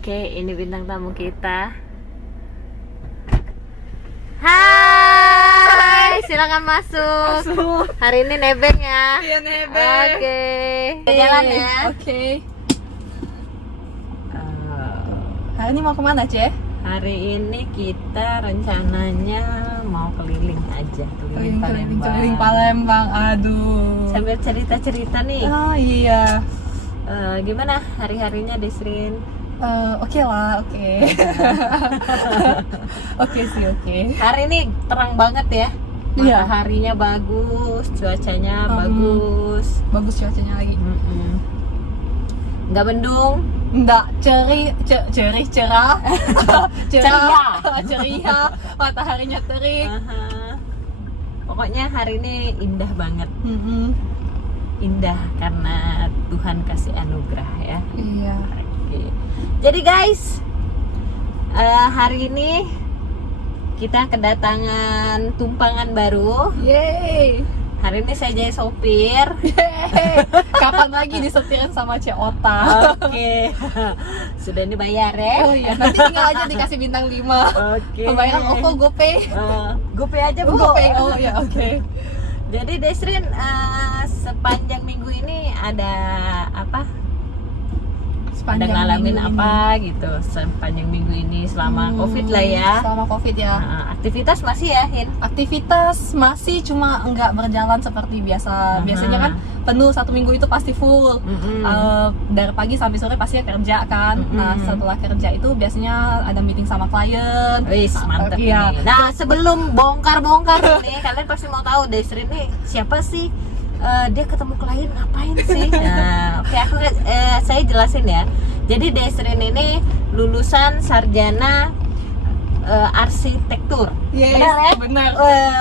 Oke, ini bintang tamu kita. Hai, silakan masuk. Hari ini nebeng ya? Iya, nebeng. Oke. Jalan ya? Oke. Hari ini mau kemana, Ceh? Hari ini kita rencananya mau keliling aja, Keliling Palembang. Aduh. Sambil cerita-cerita nih. Oh iya. Gimana hari-harinya Desrin? Oke lah, oke. Oke sih, oke. Hari ini terang banget ya. Iya. Mataharinya bagus, cuacanya bagus. Bagus cuacanya lagi. Nggak mendung. Enggak, cerah. Ceria. Mataharinya terik. Pokoknya hari ini indah banget. Indah karena Tuhan kasih anugerah ya. Iya. Oke. Jadi guys, hari ini kita kedatangan tumpangan baru. Yeay. Hari ini saya jadi sopir. Yeay. Kapan lagi disetirin sama Cek Ota? Oke. Sudah dibayar ya? Oh iya, nanti tinggal aja dikasih bintang 5. Oke. Pembayaran OVO, GoPay. GoPay aja Bu. GoPay, oh ya oke. Jadi Desrin sepanjang minggu ini ada apa? Ada ngalamin apa gitu sepanjang minggu ini selama COVID lah ya? Selama COVID ya. Aktivitas masih ya, Hin? Aktivitas masih, cuma enggak berjalan seperti biasa. Biasanya kan penuh, 1 minggu itu pasti full. Dari pagi sampai sore pasti kerja kan. Nah setelah kerja itu biasanya ada meeting sama klien. Wis mantep iya. nih. Nah sebelum bongkar-bongkar nih, kalian pasti mau tahu Desrin nih siapa sih? Dia ketemu klien ngapain sih? Nah, oke, saya jelasin ya. Jadi Desrin ini lulusan sarjana arsitektur. Yes, benar ya? Benar.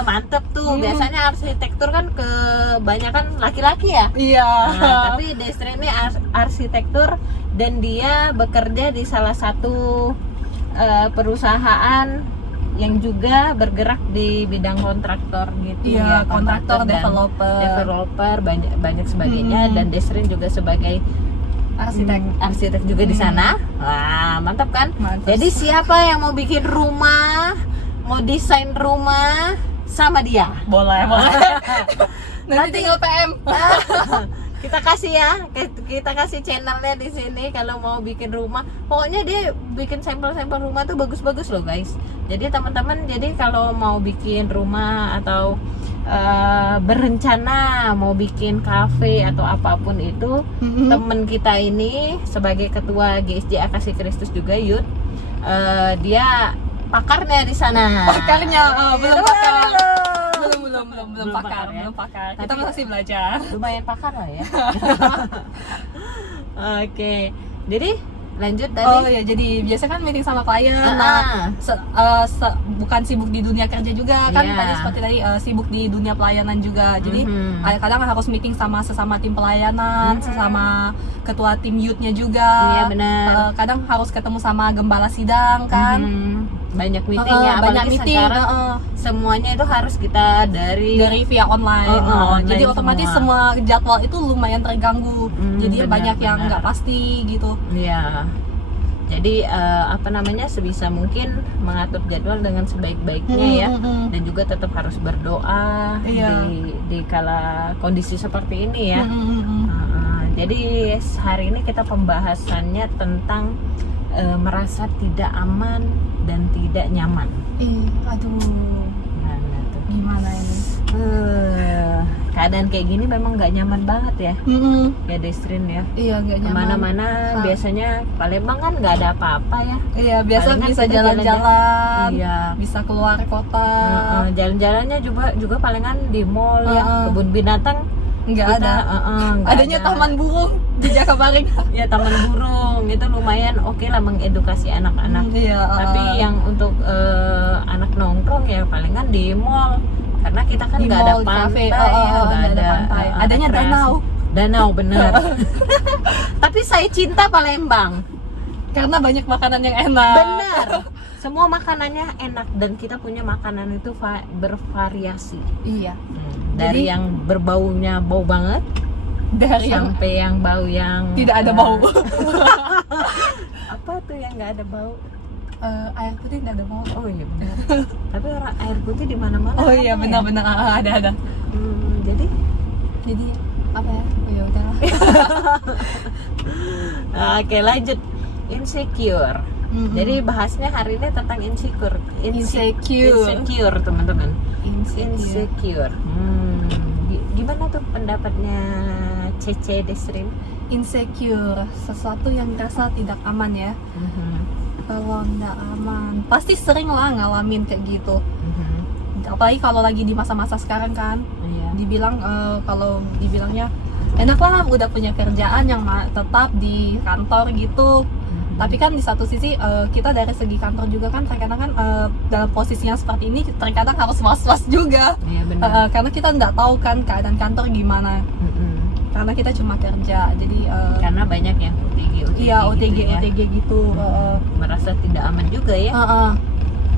Mantep tuh. Biasanya arsitektur kan kebanyakan laki-laki ya. Iya. Nah, tapi Desrin ini arsitektur dan dia bekerja di salah satu perusahaan yang juga bergerak di bidang kontraktor gitu. Iya, ya, kontraktor, dan developer banyak sebagainya. Dan Desrin juga sebagai arsitek juga di sana. Wah, mantap kan? Mantap. Jadi siapa yang mau bikin rumah, mau desain rumah sama dia? Boleh. Nanti tinggal PM. Kita kasih channelnya di sini kalau mau bikin rumah. Pokoknya dia bikin sampel-sampel rumah tuh bagus-bagus loh guys. Jadi teman-teman, kalau mau bikin rumah atau berencana mau bikin kafe atau apapun itu, temen kita ini sebagai ketua GSJ Kasih Kristus juga Yud, dia pakarnya di sana. Belum pakar. Belum pakar. Kita masih belajar. Lumayan pakar lah ya. Oke. Jadi lanjut tadi. Oh ya, jadi biasa kan meeting sama klien. Bukan sibuk di dunia kerja juga kan, tadi seperti tadi sibuk di dunia pelayanan juga. Jadi kadang harus meeting sama sesama tim pelayanan, sesama ketua tim youth-nya juga. Iya benar. Kadang harus ketemu sama gembala sidang kan. Banyak meetingnya, apalagi sekarang semuanya itu harus kita dari via online. Online jadi otomatis semua jadwal itu lumayan terganggu. Jadi banyak yang nggak pasti gitu. Iya. Jadi sebisa mungkin mengatur jadwal dengan sebaik-baiknya ya. Dan juga tetap harus berdoa di kala kondisi seperti ini ya. Jadi hari ini kita pembahasannya tentang merasa tidak aman dan tidak nyaman. Gimana ini? Keadaan kayak gini memang nggak nyaman banget ya. Ya Desrin ya. Iya, nggak nyaman. Kemana-mana biasanya Palembang kan nggak ada apa-apa ya. Iya, biasa Palingan bisa kita jalan-jalan. Iya. Bisa keluar kota. Jalan-jalannya juga palingan di mall ya. Kebun binatang nggak ada. Adanya taman burung di Jakabaring. Ya taman burung itu lumayan oke lah mengedukasi anak-anak. Iya. Tapi yang untuk anak nongkrong ya palingan di mall. karena kita kan Di nggak ada mall, di pantai, cafe. nggak Nggak ada pantai. Adanya rekreasi. Danau bener. Tapi saya cinta Palembang. Karena banyak makanan yang enak. Benar. Semua makanannya enak dan kita punya makanan itu bervariasi. Iya. Dari Jadi- yang berbaunya bau banget Dari yang sampai yang bau yang tidak ada bau. Apa tuh yang nggak ada bau? Air putih nggak ada bau. Oh iya benar. Tapi orang air putih di mana-mana. Oh iya ada ya? benar-benar ada. Jadi Apa ya? Oh ya udahlah. oke, lanjut. Insecure. Jadi bahasnya hari ini tentang insecure. Insecure, teman-teman. Insecure. Gimana tuh pendapatnya Cece Desrin? Insecure, sesuatu yang dirasa tidak aman ya. Kalau nggak aman, pasti sering lah ngalamin kayak gitu. Apalagi kalau lagi di masa-masa sekarang kan, Iya. dibilang kalau dibilangnya enak lah udah punya kerjaan yang tetap di kantor gitu. Tapi kan di satu sisi kita dari segi kantor juga kan terkadang kan dalam posisi yang seperti ini terkadang harus was-was juga. Iya benar. Karena kita nggak tahu kan keadaan kantor gimana. Karena kita cuma kerja, jadi Karena banyak yang OTG iya OTG gitu ya. OTG gitu. Merasa tidak aman juga ya.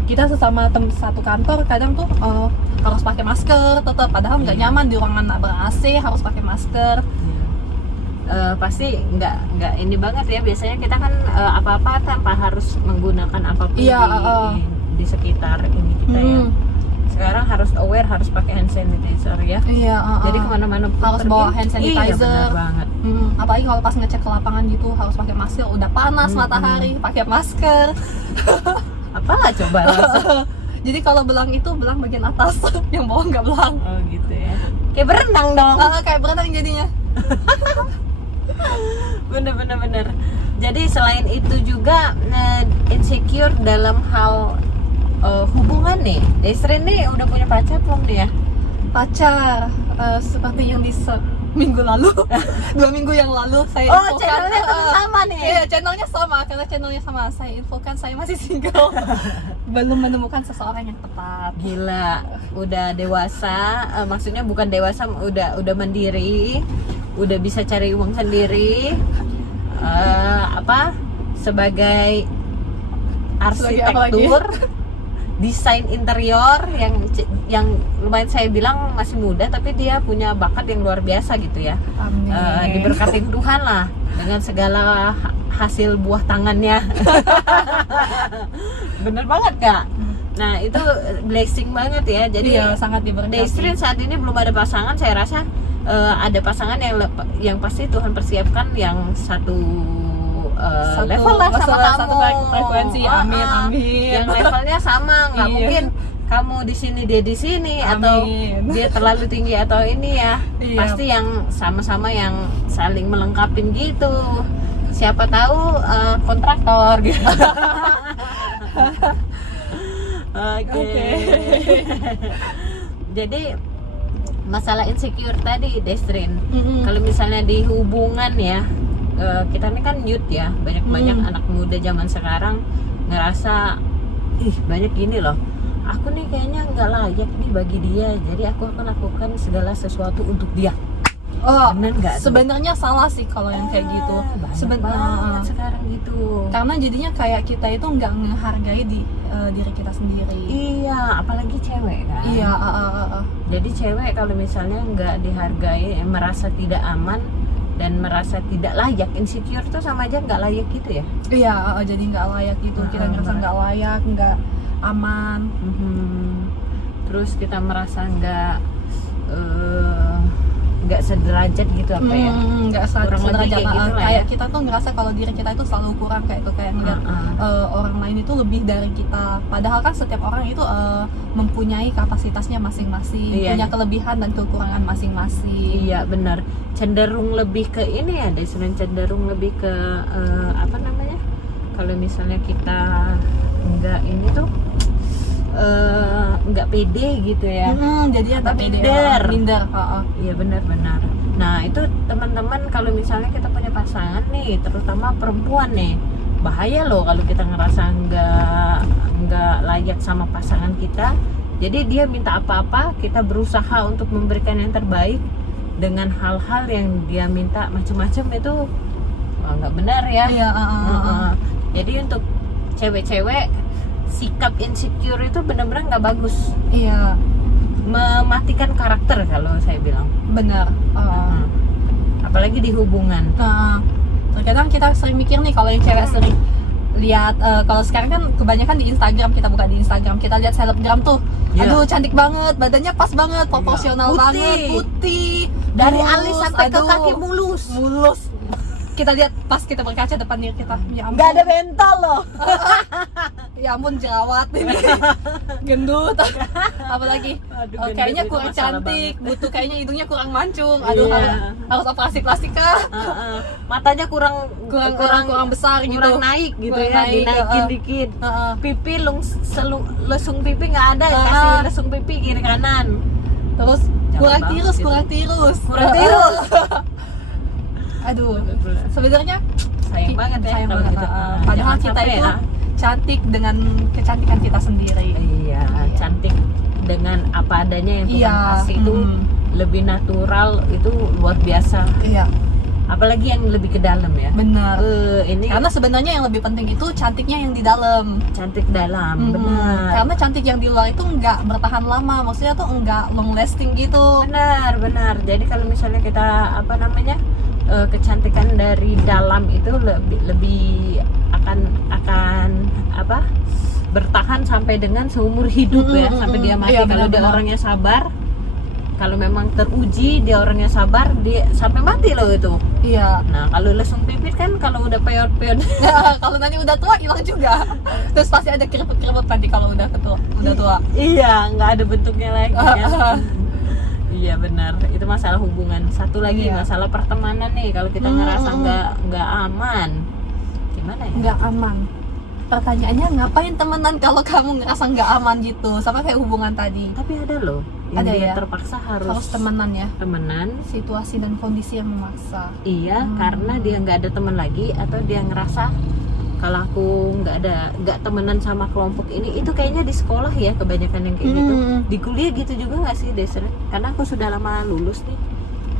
Kita sesama satu kantor kadang tuh harus pakai masker tetap, padahal nggak Iya. nyaman di ruangan ber-AC harus pakai masker. Pasti nggak ini banget ya, biasanya kita kan apa-apa tanpa harus menggunakan apapun Iya, di sekitar ini kita ya. Sekarang harus aware, harus pakai hand sanitizer ya. Iya. Jadi kemana-mana pun harus pergi, bawa hand iya sanitizer. benar banget. Apalagi kalau pas ngecek ke lapangan gitu harus pakai masker, udah panas matahari pakai masker. Apalah coba rasa. Jadi kalau belang itu belang bagian atas, yang bawah nggak belang. Oh gitu ya, kayak berenang dong. Kayak berenang jadinya. Bener. Jadi selain itu juga insecure dalam hal hubungan nih. Desrin nih udah punya pacar belum dia? Pacar seperti yang di minggu lalu 2 minggu yang lalu saya Oh, infokan, channelnya tetap sama nih. iya channelnya sama, karena channelnya sama saya infokan saya masih single. Belum menemukan seseorang yang tepat. Gila, udah dewasa, maksudnya bukan dewasa, udah mandiri, udah bisa cari uang sendiri, sebagai apa lagi? arsitektur, desain interior yang lumayan, saya bilang masih muda tapi dia punya bakat yang luar biasa gitu ya. Amin. Diberkatin Tuhan lah dengan segala hasil buah tangannya. Bener banget Kak. Nah itu blessing banget ya. Jadi Iya, sangat diberkati. Desrin saat ini belum ada pasangan. Saya rasa ada pasangan yang pasti Tuhan persiapkan yang satu level lah sama kamu. Satu frekuensi. Amin, amin. Yang levelnya sama, nggak Iya. mungkin kamu di sini dia di sini, Amin. atau dia terlalu tinggi atau ini ya. Iya. Pasti yang sama-sama yang saling melengkapin gitu. Siapa tahu kontraktor gitu. Oke. Jadi masalah insecure tadi, Desrin. Kalau misalnya di hubungan ya, kita ini kan youth ya, banyak anak muda zaman sekarang ngerasa banyak gini loh. Aku nih kayaknya nggak layak nih bagi dia, jadi aku akan lakukan segala sesuatu untuk dia. Oh, Bener nggak tuh? sebenarnya salah sih kalau yang kayak gitu. Banget sekarang gitu. Karena jadinya kayak kita itu nggak menghargai diri kita sendiri. Iya, apalagi cewek kan. Iya. Jadi cewek kalau misalnya nggak dihargai, merasa tidak aman dan merasa tidak layak, insecure tuh sama aja nggak layak gitu ya. Iya, jadi nggak layak gitu. Kita ngerasa nggak layak, nggak aman. Terus kita merasa nggak sederajat gitu apa ya. Nggak Kurang lebih sederajat. kayak gitu lah ya. Kayak kita tuh ngerasa kalau diri kita itu selalu kurang, kayak itu kayak ngeliat orang lain itu lebih dari kita. Padahal kan setiap orang itu mempunyai kapasitasnya masing-masing, Iya. punya kelebihan dan kekurangan masing-masing. Iya benar, cenderung lebih ke ini ya, Desrin, cenderung lebih ke apa namanya, kalau misalnya kita nggak ini tuh nggak pede gitu ya. Jadi ada minder. Iya benar-benar. Nah itu teman-teman, kalau misalnya kita punya pasangan nih, terutama perempuan nih, bahaya loh kalau kita ngerasa nggak layak sama pasangan kita. Jadi dia minta apa-apa, kita berusaha untuk memberikan yang terbaik. Dengan hal-hal yang dia minta macam-macam itu nggak benar ya. Iya, Jadi untuk cewek-cewek sikap insecure itu benar-benar nggak bagus. Iya, Mematikan karakter kalau saya bilang. benar. Apalagi di hubungan. Terkadang kita sering mikir nih, kalau yang cewek sering lihat, kalau sekarang kan kebanyakan di Instagram, kita buka di Instagram, kita lihat selebgram tuh, Iya. aduh cantik banget, badannya pas banget, proporsional Putih. banget, putih, Dari mulus, alis sampai ke aduh, kaki mulus. Kita lihat pas kita berkaca depan diri kita, ya ampun, Nggak ada mental loh. ya ampun jerawat ini, gendut, apalagi Aduh, kayaknya gendut itu kurang masalah cantik, butuh kayaknya hidungnya kurang mancung, aduh Iya. harus operasi plastik kah? Matanya kurang besar gitu, kurang naik gitu Kurang ya, naik, dinaikin dikit. Heeh. Pipi lesung pipi nggak ada, kasih lesung pipi kiri kanan. Terus kurang banget tirus, gitu. kurang tirus. Aduh, sebenarnya Sayang banget ya sayang kalau banget. gitu. Padahal Jangan kita sampai itu ya. cantik dengan kecantikan kita sendiri. Iya, cantik dengan apa adanya yang Tuhan Iya, kasih itu lebih natural, itu luar biasa. Iya, Apalagi yang lebih ke dalam ya. benar. Ini Karena sebenarnya yang lebih penting itu cantiknya yang di dalam. cantik dalam, benar. Karena cantik yang di luar itu nggak bertahan lama, maksudnya tuh nggak long lasting gitu. Benar. Jadi kalau misalnya kita kecantikan dari dalam itu lebih akan bertahan sampai dengan seumur hidup ya, sampai dia mati. Iya, Kalau dia benar-benar. orangnya sabar, kalau memang teruji dia orangnya sabar, dia sampai mati loh itu. Iya. Nah kalau lesung pipit kan kalau udah peot-peot Kalau nanti udah tua hilang juga. Terus pasti ada keriput-keriput nanti kalau udah tua. iya, nggak ada bentuknya lagi kan. Iya benar, itu masalah hubungan. Satu lagi Iya. masalah pertemanan nih, kalau kita ngerasa nggak aman, gimana ya? Nggak aman. Pertanyaannya, ngapain temenan kalau kamu ngerasa nggak aman gitu, sama kayak hubungan tadi. Tapi ada loh yang Ada dia ya? terpaksa Harus temenan ya, temenan. situasi dan kondisi yang memaksa. Iya, karena dia nggak ada teman lagi, atau dia ngerasa kalau aku nggak temenan sama kelompok ini, itu kayaknya di sekolah ya kebanyakan yang kayak gitu. Di kuliah gitu juga nggak sih, Desre? Karena aku sudah lama lulus nih,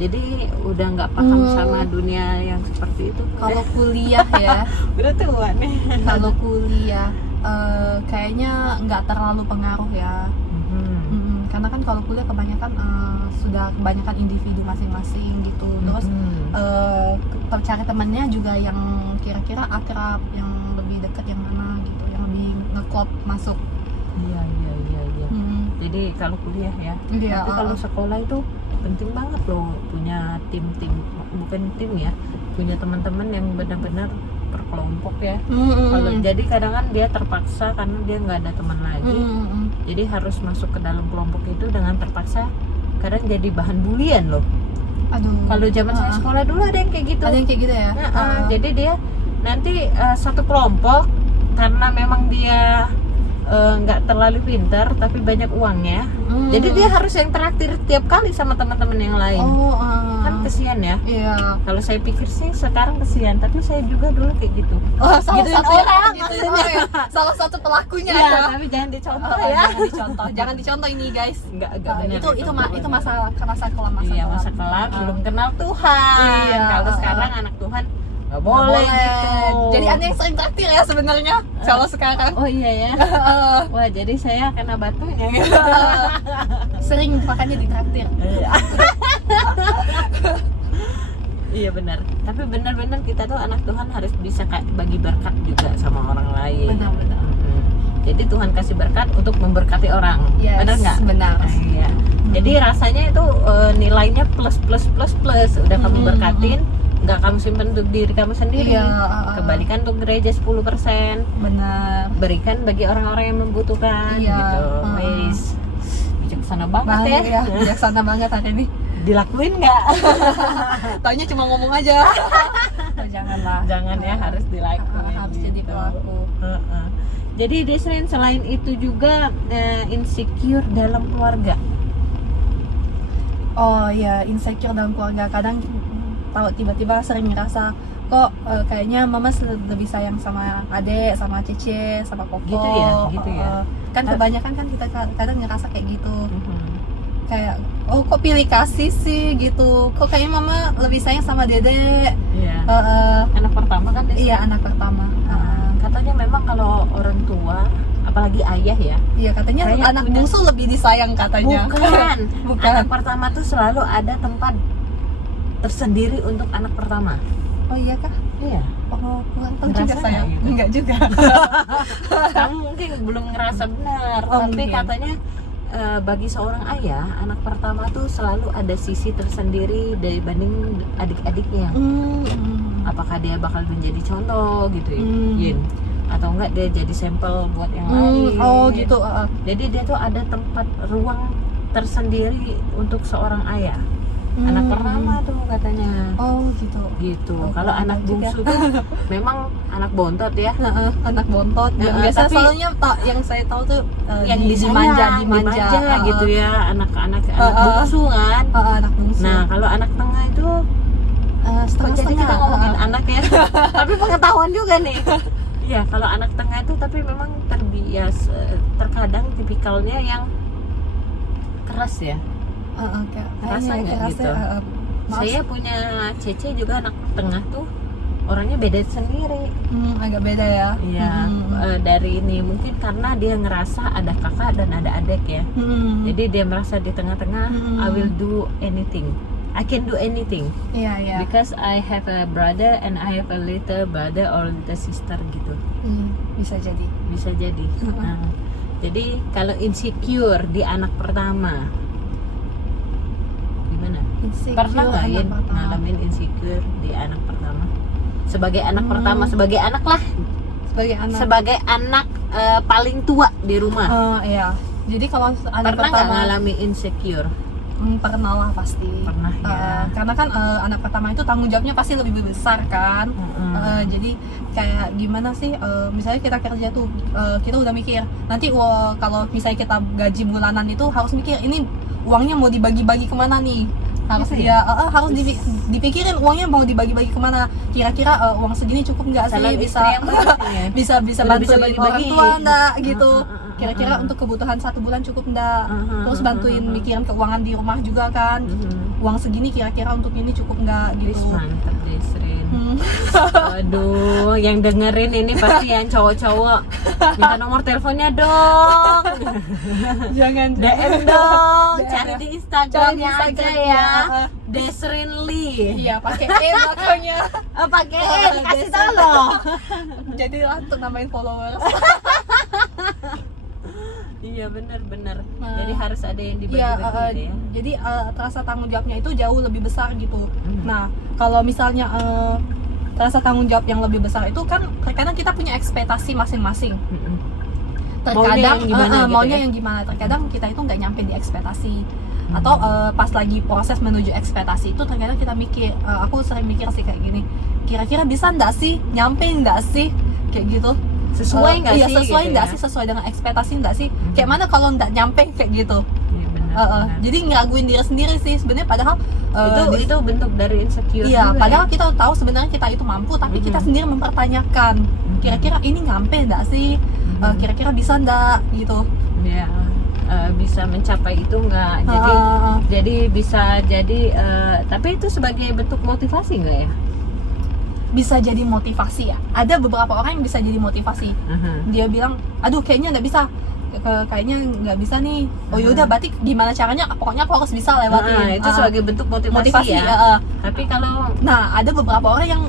jadi udah nggak paham sama dunia yang seperti itu. Kalau kuliah ya, Udah tua nih. kalau kuliah kayaknya nggak terlalu pengaruh ya. Karena kan kalau kuliah kebanyakan sudah kebanyakan individu masing-masing gitu. Terus cari temennya juga yang kira-kira akrab, yang lebih dekat, yang mana gitu, yang lebih ngeklop masuk. Iya. Jadi kalau kuliah ya. Iya, Tapi kalau sekolah itu penting banget loh punya tim, bukan tim ya, punya teman-teman yang benar-benar berkelompok ya. Kalau jadi kadang kan dia terpaksa karena dia nggak ada teman lagi, jadi harus masuk ke dalam kelompok itu dengan terpaksa. Kadang jadi bahan bulian loh. Aduh. Kalau zaman saya sekolah dulu ada yang kayak gitu. Ada yang kayak gitu ya. Jadi dia nanti satu kelompok karena memang dia nggak terlalu pintar tapi banyak uangnya, jadi dia harus yang traktir tiap kali sama teman-teman yang lain. Kan kesian ya. Iya. Kalau saya pikir sih sekarang kesian, tapi saya juga dulu kayak gitu. Salah Gituin satu orang gituin maksudnya. orang ya. Salah satu pelakunya Iya, ya. tapi jangan dicontoh ya. Jangan dicontoh ini guys. Enggak benar. Itu masa kelam, Iya, masa kelam belum kenal Tuhan. Iya, Kalau sekarang anak Tuhan nggak boleh gitu. Jadi Anda yang sering traktir ya sebenarnya kalau sekarang. Oh iya ya. Wah, jadi saya kena batunya gitu. Sering makanya ditraktir. Iya benar. Tapi benar-benar kita tuh anak Tuhan harus bisa bagi berkat juga sama orang lain. Benar-benar. Jadi Tuhan kasih berkat untuk memberkati orang. Yes, benar nggak? Benar. Iya. Jadi rasanya itu nilainya plus. Udah kamu berkatin, nggak kamu simpan untuk diri kamu sendiri. Iya, Kembalikan untuk gereja 10%. Benar. Berikan bagi orang-orang yang membutuhkan. Iya. Gitu. Wis. Bijaksana banget ya. Bijaksana banget hari ini. Dilakuin nggak? Taunya cuma ngomong aja. Janganlah. Jangan ya, harus dilakuin. Harus jadi pelaku. Jadi Desren, selain itu juga insecure dalam keluarga. Oh ya, insecure dalam keluarga. Kadang tahu tiba-tiba sering ngerasa kok kayaknya mama lebih sayang sama adek, sama Cece, sama Koko. Gitu ya. Kan kebanyakan kan kita kadang ngerasa kayak gitu. Kayak kok pilih kasih sih gitu, kok kayaknya mama lebih sayang sama Dede. Iya. Anak pertama kan dia. Iya, anak pertama. Katanya memang kalau orang tua, apalagi ayah ya. Iya, katanya Kayak anak bungsu lebih disayang katanya. Bukan. Anak pertama tuh selalu ada tempat tersendiri untuk anak pertama. Oh iya kah? Iya. Oh, kurang tahu juga Ngerasa saya. nggak gitu? Enggak juga. Kamu mungkin belum ngerasa benar, Oh, tapi mungkin. katanya bagi seorang ayah, anak pertama tuh selalu ada sisi tersendiri dibanding adik-adiknya. Apakah dia bakal menjadi contoh gitu ya, Yin? Atau enggak dia jadi sampel buat yang lain? Oh gitu. Jadi dia tuh ada tempat ruang tersendiri untuk seorang ayah. Anak pertama tuh katanya. Oh gitu. Gitu. Oh, Kalau anak juga. bungsu tuh memang anak bontot ya. Anak bontot. Biasa tapi selalunya yang saya tahu tuh yang dimanja gitu ya, anak-anak bungsu kan. Anak bungsu. Nah, kalau anak tengah itu kok jadi kita ngomongin anak ya. Tapi pengetahuan juga nih. Iya, kalau anak tengah itu tapi memang terbiasa, terkadang tipikalnya yang keras ya. Rasa nggak gitu? Saya punya Cece juga anak tengah tuh orangnya beda sendiri. Agak beda ya. Iya, dari ini mungkin karena dia ngerasa ada kakak dan ada adik ya. Jadi dia merasa di tengah-tengah, I will do anything. I can do anything. Iya. Because I have a brother and I have a little brother or little sister gitu. Bisa jadi. Bisa jadi. Nah, jadi kalau insecure di anak pertama, gimana? Pernah nggak ya ngalamin insecure di anak pertama? Sebagai anak pertama, sebagai anak lah. Sebagai anak paling tua di rumah. Iya. Jadi kalau anak Pernah nggak pertama ngalamin insecure? pernah lah pasti. Pernah ya. Karena kan anak pertama itu tanggung jawabnya pasti lebih besar kan. Jadi kayak gimana sih? Misalnya kita kerja tuh, kita udah mikir nanti kalau misalnya kita gaji bulanan itu harus mikir ini uangnya mau dibagi-bagi kemana nih? Harus harus dipikirin uangnya mau dibagi-bagi kemana. Kira-kira uang segini cukup nggak sih? Bisa bantuin orang tua enggak gitu. Kira-kira untuk kebutuhan 1 bulan cukup enggak? Terus bantuin mikirin keuangan di rumah juga kan. Uang segini kira-kira untuk ini cukup enggak gitu. Mantap Desrin. Aduh, yang dengerin ini pasti yang cowok-cowok minta nomor teleponnya dong. Jangan DM dong, cari di Instagramnya aja ya. Desrin Lee. Iya, pakai E belakangnya. Pakai E, dikasih tahu loh. Jadi lah untuk namain followers. Iya benar. Jadi harus ada yang dibagi-bagi ya. Jadi rasa tanggung jawabnya itu jauh lebih besar gitu. Nah, kalau misalnya rasa tanggung jawab yang lebih besar itu kan terkadang kita punya ekspektasi masing-masing. Terkadang maunya yang gimana? Terkadang kita itu nggak nyampe di ekspektasi. Atau pas lagi proses menuju ekspektasi itu terkadang kita mikir, aku sering mikir sih kayak gini, kira-kira bisa nggak sih, nyampe nggak sih, kayak gitu. Sesuai nggak sih? Sesuai gitu nggak ya? sih, sesuai dengan ekspektasi nggak sih? Kayak mana kalau nggak nyampe kayak gitu? Iya, benar. Jadi ngeraguin diri sendiri sih sebenarnya, padahal itu bentuk dari insecure. iya, juga padahal ya? kita tahu sebenarnya kita itu mampu, tapi kita sendiri mempertanyakan, kira-kira ini nyampe nggak sih? Kira-kira bisa nggak gitu? Ya, bisa mencapai itu nggak? Jadi bisa jadi, tapi itu sebagai bentuk motivasi nggak ya? Bisa jadi motivasi ya. Ada beberapa orang yang bisa jadi motivasi. Dia bilang, aduh kayaknya nggak bisa, kayaknya nggak bisa nih. Oh yaudah, berarti gimana caranya? Pokoknya aku harus bisa lewatin. Itu sebagai bentuk motivasi ya. Tapi kalau ada beberapa orang yang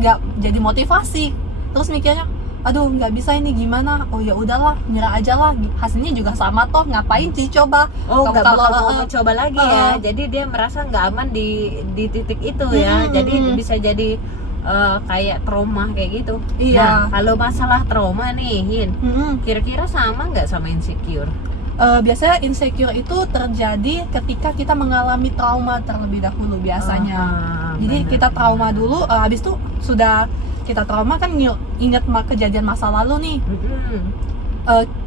nggak jadi motivasi, terus mikirnya, aduh nggak bisa ini gimana? Oh ya udahlah, nyerah aja lah. Hasilnya juga sama toh, ngapain sih coba? nggak bakal mau mencoba lagi ya. Jadi dia merasa nggak aman di titik itu ya. Jadi bisa jadi kayak trauma kayak gitu. Iya. Nah, kalau masalah trauma nih, Hin, kira-kira sama nggak sama insecure? Biasanya insecure itu terjadi ketika kita mengalami trauma terlebih dahulu biasanya. Jadi kita trauma dulu, habis itu sudah kita trauma kan ingat kejadian masa lalu nih.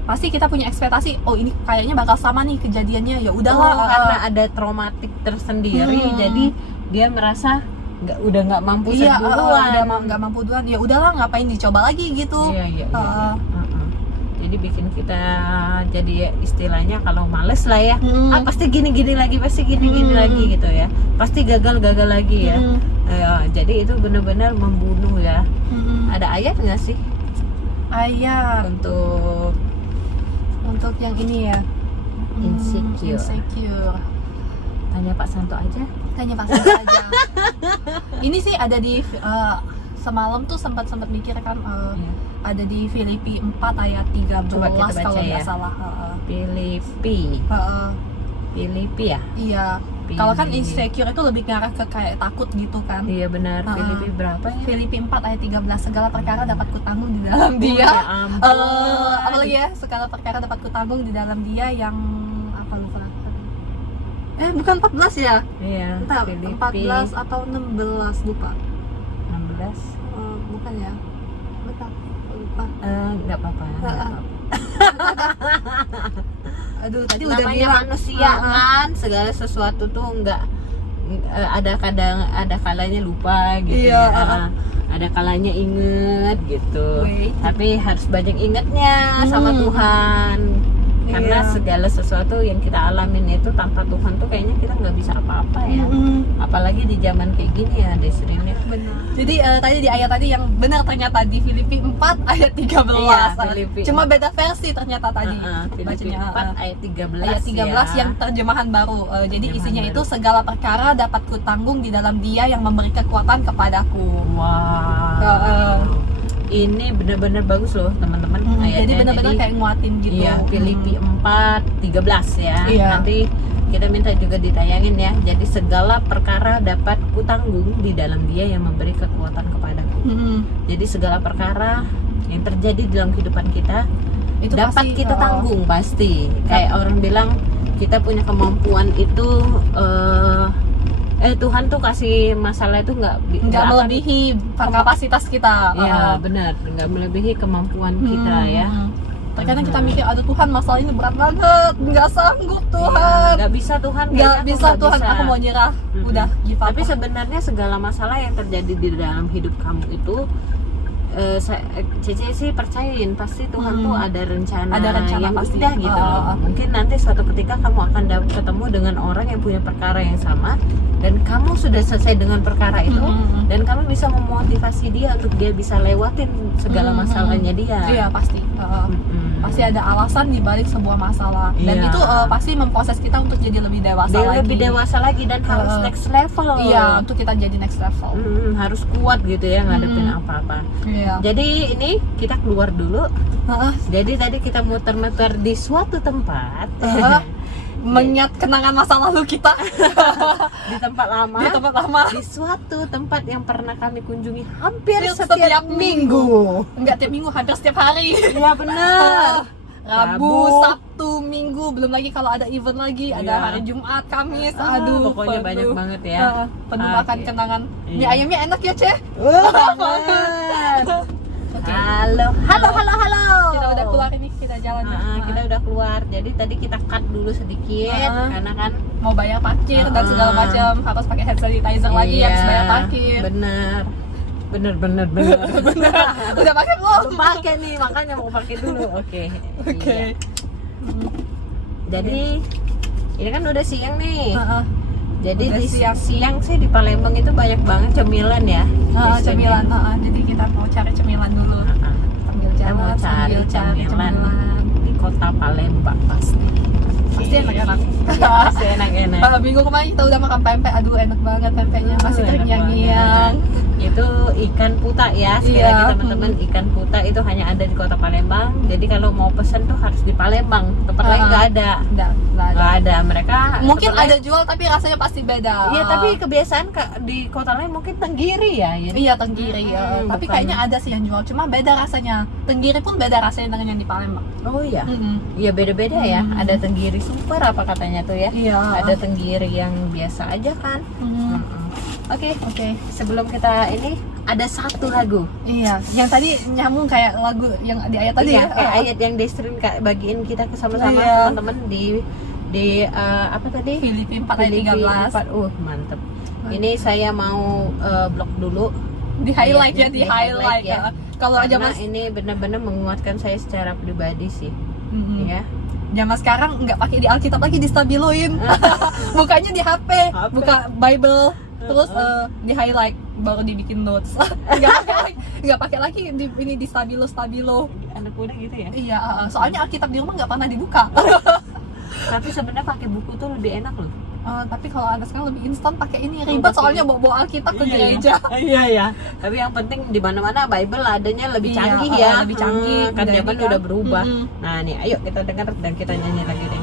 Pasti kita punya ekspektasi, oh ini kayaknya bakal sama nih kejadiannya, ya udahlah. Karena ada traumatik tersendiri, jadi dia merasa udah nggak mampu Iya, duluan. udah nggak mampu duluan. Ya udahlah, ngapain dicoba lagi gitu. Iya. Jadi bikin kita jadi istilahnya kalau males lah ya, pasti gini-gini lagi, pasti gini-gini lagi gitu ya, pasti gagal lagi ya. Jadi itu benar-benar membunuh ya. Ada ayat nggak sih Ayat untuk yang ini ya, insecure. Tanya Pak Santo aja. Tanya Pak Santo aja. Ini sih ada di semalam tuh sempat mikir kan, ada di Filipi 4 ayat 13 Coba kita baca kalau nggak ya. salah. Filipi ya. Iya. Kalau kan insecure itu lebih ngarah ke kayak takut gitu kan. Iya benar. Filipi berapa ya? Filipi 4 ayat 13, segala perkara dapat kutanggung di dalam Dia. Ya ampun. Apalagi ya, segala perkara dapat kutanggung di dalam Dia yang apa lupa. Bukan 14 ya? Iya. Entah, Filipi 14 atau 16 lupa. 16. Bukan ya? Betul, lupa. Nggak apa-apa. Aduh, tadi Namanya udah bilang manusia kan, segala sesuatu tuh nggak ada kalanya lupa gitu. Iya, ya. Ada kalanya inget gitu. Wait. Tapi harus banyak ingetnya sama Tuhan. Karena Iya. segala sesuatu yang kita alamin itu tanpa Tuhan tuh kayaknya kita nggak bisa apa-apa ya. Apalagi di zaman kayak gini ya, Desrinnya. Benar. Jadi tadi di ayat tadi yang benar ternyata di Filipi 4 ayat 13. Iya, Filipi. Cuma beda versi ternyata tadi. Filipi bacanya. 4 ayat 13 Ayat 13 ya. yang terjemahan baru. Jadi Terjemahan isinya baru. itu segala perkara dapat kutanggung di dalam Dia yang memberi kekuatan kepadaku. Wow. Ini benar-benar bagus loh teman-teman ayatnya. Jadi benar-benar kayak nguatin gitu. Iya, Filipi 4:13 ya. Iya. Nanti kita minta juga ditayangin ya. Jadi segala perkara dapat kutanggung di dalam Dia yang memberi kekuatan kepadaku. Jadi segala perkara yang terjadi dalam kehidupan kita Itu dapat pasti, kita tanggung pasti. Kayak orang bilang kita punya kemampuan itu Tuhan tuh kasih masalah itu nggak akan- melebihi kapasitas kita. Iya benar, nggak melebihi kemampuan kita ya. Terkadang kita mikir, aduh Tuhan masalah ini berat banget, nggak sanggup Tuhan, Nggak bisa Tuhan, nggak kayaknya aku bisa nggak Tuhan, bisa. aku mau nyerah, udah give up. Tapi sebenarnya segala masalah yang terjadi di dalam hidup kamu itu Cece sih percayain pasti Tuhan tuh ada rencana yang pasti. udah gitu loh. Mungkin nanti suatu ketika kamu akan ketemu dengan orang yang punya perkara yang sama dan kamu sudah selesai dengan perkara itu dan kamu bisa memotivasi dia untuk dia bisa lewatin segala masalahnya dia. Iya pasti. Pasti ada alasan di balik sebuah masalah dan Iya. itu pasti memproses kita untuk jadi lebih dewasa Dia lagi. lebih dewasa lagi dan harus next level. Iya, untuk kita jadi next level. Harus kuat gitu ya ngadepin apa-apa. Iya. Jadi ini kita keluar dulu. Jadi tadi kita muter-muter di suatu tempat. Mengingat kenangan masa lalu kita Di tempat lama. Di suatu tempat yang pernah kami kunjungi hampir setiap minggu. Enggak tiap minggu, hampir setiap hari. Iya benar. Rabu, Sabtu, Minggu, belum lagi kalau ada event lagi, ada Iya. hari Jumat, Kamis, aduh pokoknya penuh. banyak banget ya. Penuh akan Oke. kenangan. Iya. Mie ayamnya enak ya, Ceh? Banget. Oke. Halo. Kita udah keluar ini, kita jalan. Kita udah keluar. Jadi tadi kita cut dulu sedikit karena kan mau bayar parkir dan segala macam, harus pakai hand sanitizer lagi, harus bayar parkir. Bener. Bener. Udah pakai belum? Belum pakai nih, makanya mau pakai dulu. Oke. Oke. Iya. Jadi ini kan udah siang nih. Jadi Udah di siang. siang sih di Palembang itu banyak banget cemilan ya. Cemilan. Jadi kita mau cari cemilan dulu. Sambil Kita mau jalan, cari sambil cari cemilan cemilan. di kota Palembang pasti. Pasti enak-enak. Pasti enak-enak. Minggu kemarin kita udah makan pempek, aduh enak banget pempeknya, masih Enak terngiang-ngiang. Itu ikan puta ya, sekali Iya. lagi teman-teman, ikan puta itu hanya ada di kota Palembang. Jadi kalau mau pesen tuh harus di Palembang, tempat lain nggak ada. Nggak ada. Mereka Mungkin tempat ada lain- jual tapi rasanya pasti beda. Iya, tapi kebiasaan di kota lain mungkin Tenggiri ya. Jadi Iya, Tenggiri ya. Tapi bukan- kayaknya ada sih yang jual, cuma beda rasanya. Tenggiri pun beda rasanya dengan yang di Palembang. Oh iya. Iya beda-beda ya. Ada Tenggiri super apa katanya tuh ya. Iya. Ada Tenggiri yang biasa aja kan. Oke, sebelum kita ini ada satu lagu. Iya, yang tadi nyambung kayak lagu yang di ayat tadi Iya, ya. kayak ayat yang Destrin bagiin kita sama-sama Iya. teman-teman di apa tadi? Filipi 4 ayat Filipi 13. 4. Mantep. Ini saya mau blok dulu. Di highlight Iya, ya, di highlight ya. Kalau Karena zaman ini benar-benar menguatkan saya secara pribadi sih. Ya. zaman sekarang nggak pakai di Alkitab lagi, distabiloin. Bukanya di HP, buka Bible, terus di highlight, baru dibikin notes. Nggak pakai lagi ini di stabilo. Anak muda gitu ya. Iya, soalnya Alkitab di rumah nggak pernah dibuka. Tapi sebenarnya pakai buku tuh lebih enak loh. Tapi kalau anak sekarang lebih instan pakai ini, ribet soalnya bawa Alkitab ke gereja. Iya ya. Tapi yang penting di mana-mana Bible adanya lebih canggih Iya, ya. lebih canggih. Kan Jadi zaman kan, udah berubah. Nah nih, ayo kita dengar dan kita nyanyi lagi deh.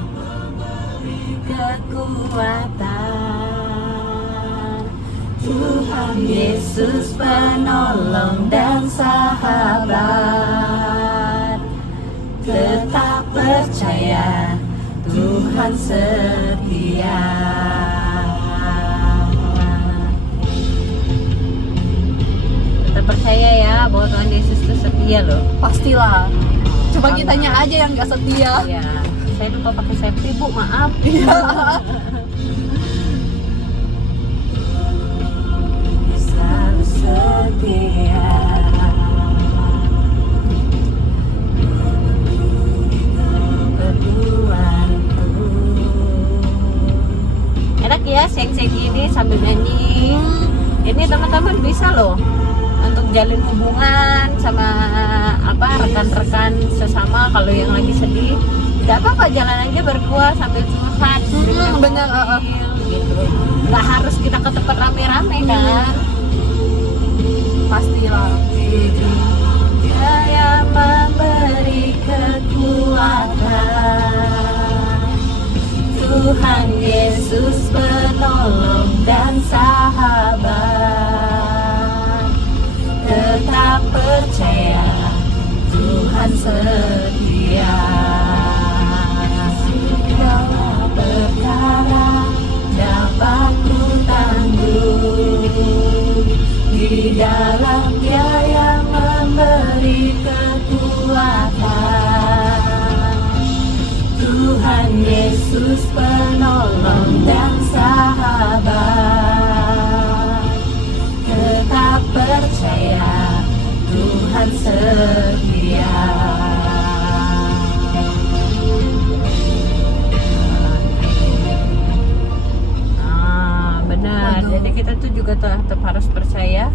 Kekuatan Tuhan Yesus penolong dan sahabat, tetap percaya Tuhan setia. Tetap percaya ya bahwa Tuhan Yesus itu setia loh. Pastilah. Coba kitanya aja yang nggak setia. Ya, saya lupa pakai safety bu, maaf. Selalu setia. Enak ya siang-siang gini sambil nyanyi. Ini teman-teman bisa loh untuk jalin hubungan sama rekan-rekan sesama. Kalau yang lagi sedih, nggak apa-apa, jalan aja berdua sambil curhat. Bener. Gitu. Nggak harus kita ke tempat rame-rame kan. Pastilah. Dia memberi kekuatan, Tuhan Yesus penolong dan sahabat, tetap percaya Tuhan setia. Segala perkara dapat ku tanggung di dalam Dia yang memberi kekuatan, Tuhan Yesus penolong dan sahabat, tetap percaya Tuhan setia. Benar. Jadi kita tuh juga tetap harus percaya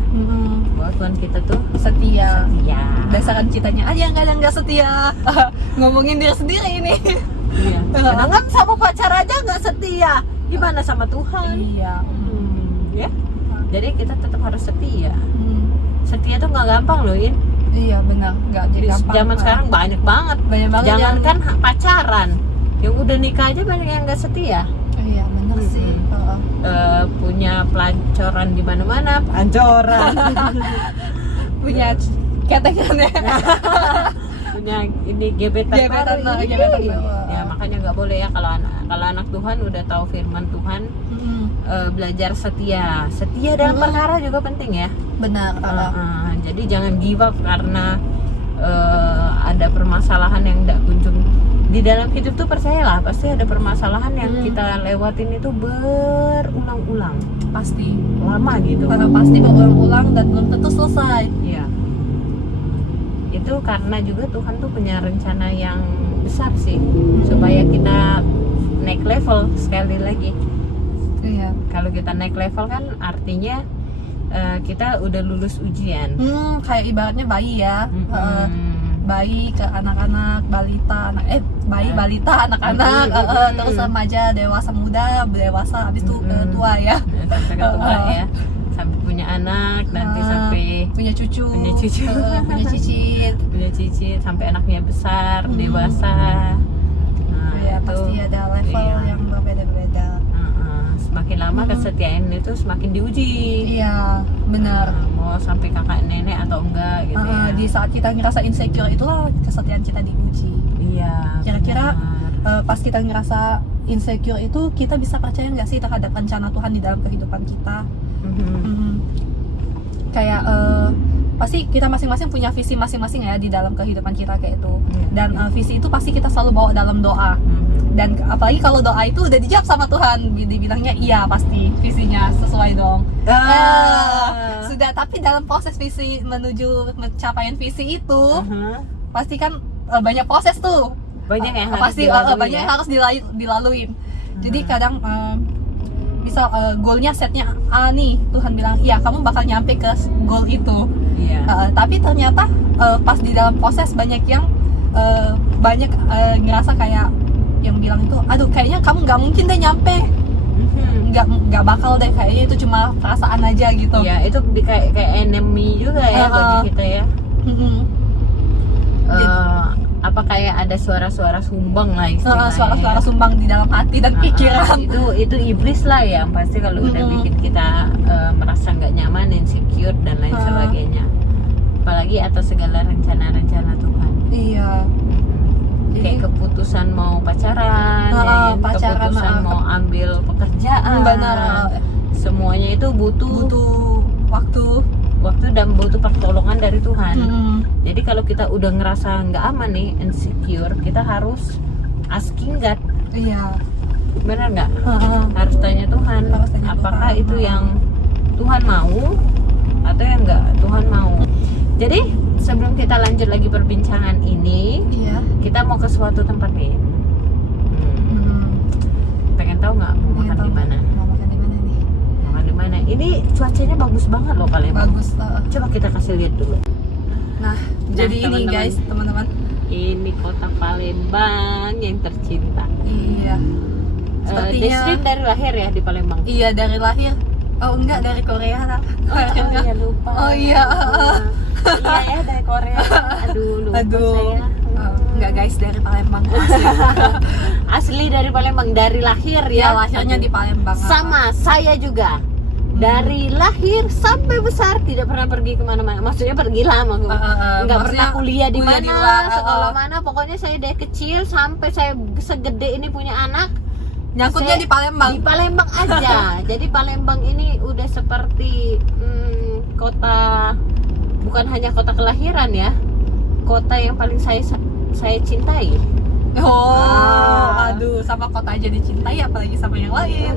bahwa Tuhan kita tuh Setia. setia. Dasarkan kitanya aja yang nggak setia. Ngomongin diri sendiri ini. Iya. Kadang kan sama pacar aja nggak setia, gimana sama Tuhan? Iya. Ya. Jadi kita tetap harus setia. Setia tuh nggak gampang loh, In. Iya benar, nggak jadi Di gampang. zaman sekarang banyak banget. Jangankan pacaran, yang udah nikah aja banyak yang nggak setia. Iya benar sih. Punya pelancoran di mana-mana, pelancoran. Punya ketengan ya. Punya ini gebetan baru. Ya makanya nggak boleh ya, kalau anak Tuhan udah tahu firman Tuhan, belajar setia dalam perkara juga penting ya. Benar. Jadi jangan give up karena ada permasalahan yang tidak kunjung. Di dalam hidup tuh percayalah pasti ada permasalahan yang kita lewatin itu berulang-ulang, Pasti. lama gitu. Pasti berulang-ulang dan belum tentu selesai. Iya. Itu karena juga Tuhan tuh punya rencana yang besar sih, supaya kita naik level sekali lagi. Iya. Kalau kita naik level kan artinya kita udah lulus ujian. Kayak ibaratnya bayi ya. Bayi ke anak-anak, balita, balita, anak-anak, terus remaja, dewasa, muda, dewasa, habis itu tua ya. Sampai ke tua ya. Sampai punya anak, nanti sampai punya cucu, punya cicit, sampai anaknya besar, dewasa. Nah, ya itu, pasti ada level yang berbeda-beda. Semakin lama kesetiaan itu semakin diuji. Iya, benar. Mau sampai kakak nenek atau enggak gitu ya. Di saat kita ngerasa insecure itulah kesetiaan kita diuji. Iya. Kira-kira pas kita ngerasa insecure itu, kita bisa percaya nggak sih terhadap rencana Tuhan di dalam kehidupan kita? Kayak pasti kita masing-masing punya visi masing-masing ya di dalam kehidupan kita kayak itu. Dan visi itu pasti kita selalu bawa dalam doa. Dan apalagi kalau doa itu udah dijawab sama Tuhan, dibilangnya iya pasti visinya sesuai dong. Sudah, tapi dalam proses visi menuju pencapaian visi itu pasti kan banyak proses tuh. Banyak yang harus pasti dilalui, banyak yang harus dilaluin. Jadi kadang misal goalnya setnya A nih, Tuhan bilang iya kamu bakal nyampe ke goal itu. Tapi ternyata pas di dalam proses banyak yang ngerasa kayak yang bilang itu, aduh kayaknya kamu nggak mungkin deh nyampe, nggak bakal deh, kayaknya itu cuma perasaan aja gitu. Ya itu kayak enemy juga ya bagi kita ya. Apa kayak ada suara-suara sumbang lah istilahnya. Suara-suara sumbang di dalam hati dan pikiran. Itu iblis lah ya pasti kalau udah bikin kita merasa nggak nyaman, insecure dan lain sebagainya. Apalagi atas segala rencana-rencana Tuhan. Iya. Kayak keputusan mau pacaran, keputusan mau ambil pekerjaan. Benar. Semuanya itu butuh waktu dan butuh pertolongan dari Tuhan. Jadi kalau kita udah ngerasa nggak aman nih, insecure, kita harus asking God. Iya. Benar nggak? Harus tanya Tuhan. Apakah itu yang Tuhan mau atau yang nggak Tuhan mau? Jadi sebelum kita lanjut lagi perbincangan ini, kita mau ke suatu tempat nih. Pengen tahu nggak mau makan di mana? Mau makan di mana nih? Makan di mana? Ini cuacanya bagus banget loh Palembang. Bagus. Coba kita kasih lihat dulu. Nah, jadi ini guys, teman-teman. Ini kota Palembang yang tercinta. Iya. Sepertinya Desrin dari lahir ya di Palembang. Iya, dari lahir. Oh enggak, dari Korea lah. Iya lupa. Oh iya. Iya ya dari Korea. Lupa saya. Enggak guys, dari Palembang. Asli dari Palembang, dari lahir ya. Lahirnya di Palembang. Sama saya juga. Dari lahir sampai besar tidak pernah pergi kemana-mana. Maksudnya pergi lama, nggak pernah kuliah di mana, sekolah mana. Pokoknya saya dari kecil sampai saya segede ini punya anak, nyangkutnya di Palembang. Di Palembang aja. Jadi Palembang ini udah seperti kota, bukan hanya kota kelahiran ya, kota yang paling saya cintai. Aduh, sama kota aja dicintai, apalagi sama yang lain.